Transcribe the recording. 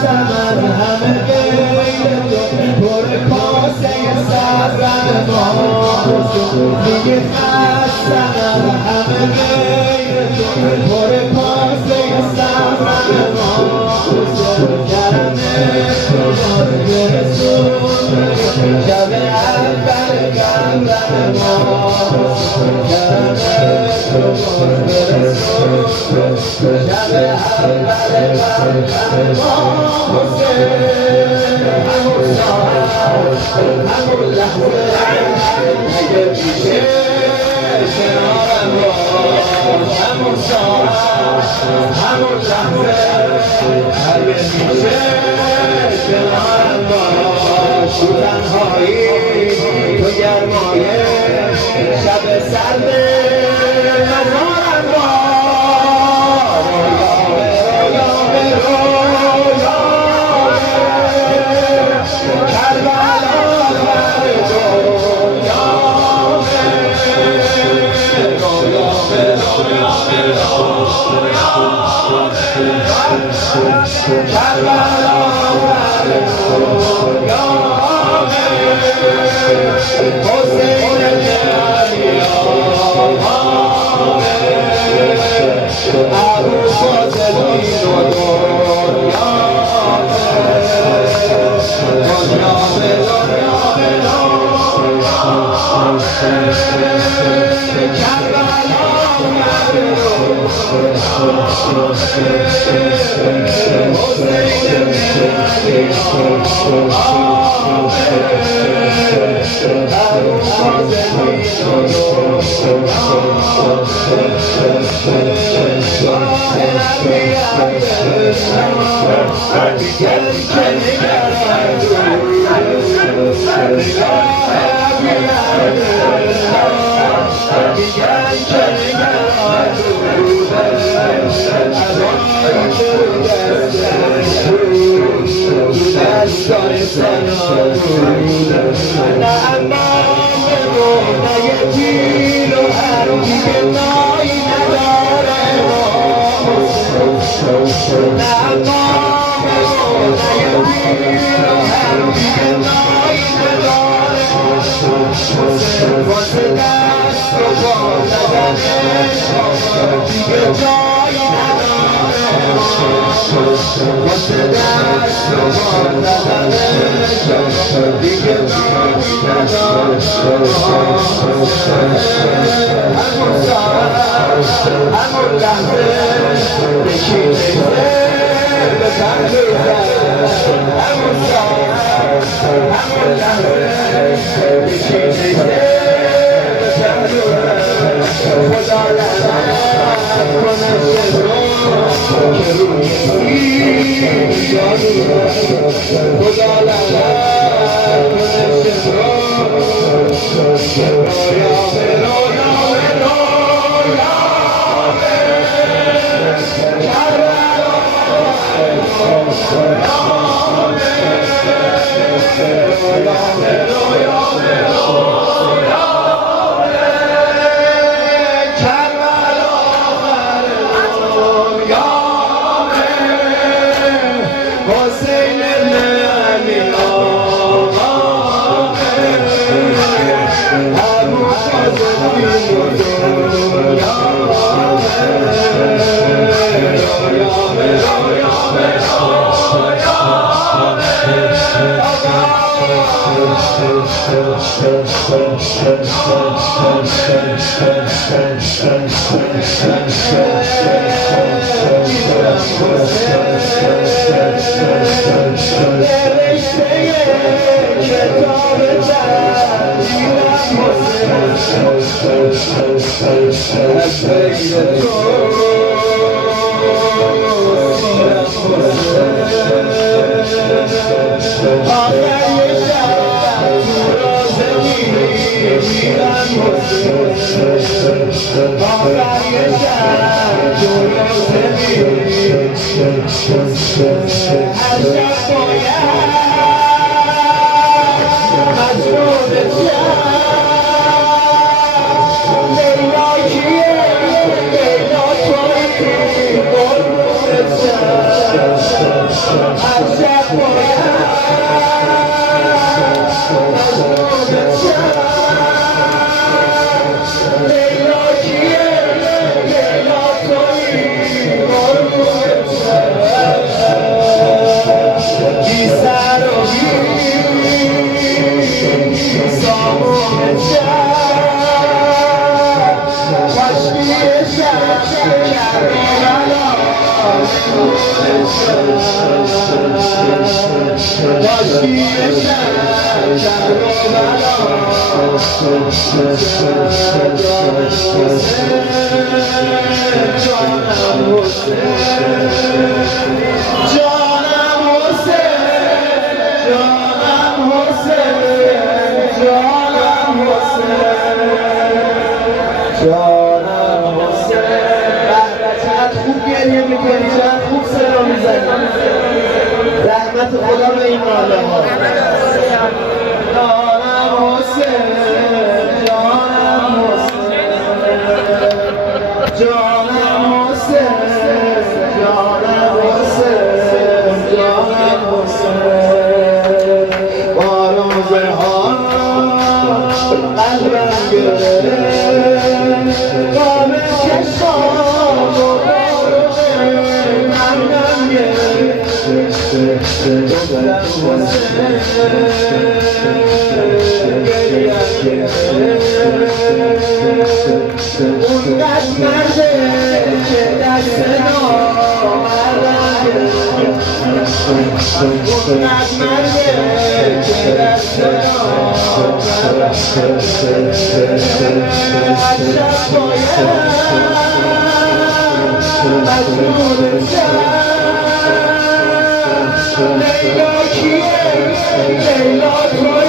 خستم از همه غیر تو پر کاسه صبرم باز دیگه خستم از همه غیر تو پر کاسه صبرم باز گرمه تو باز برسون شب اول قبرم باز گرمه تو باز برسون شب اول قبرم باز همون ساعت همون لحظه اگه پیشه کنارم باش همون ساعت همون لحظه اگه پیشه کنارم باش تو تنهایی تو گرمایه شب سرد مزارم باش رویامه کربلا بر I خوب صدا میزنی رحمت خدا به این ناله ها جانم حسین جانم حسین جانم حسین جانم حسین جانم حسین با روزه ها قلبم گرفت قام چشام و Leyla kiye, Leyla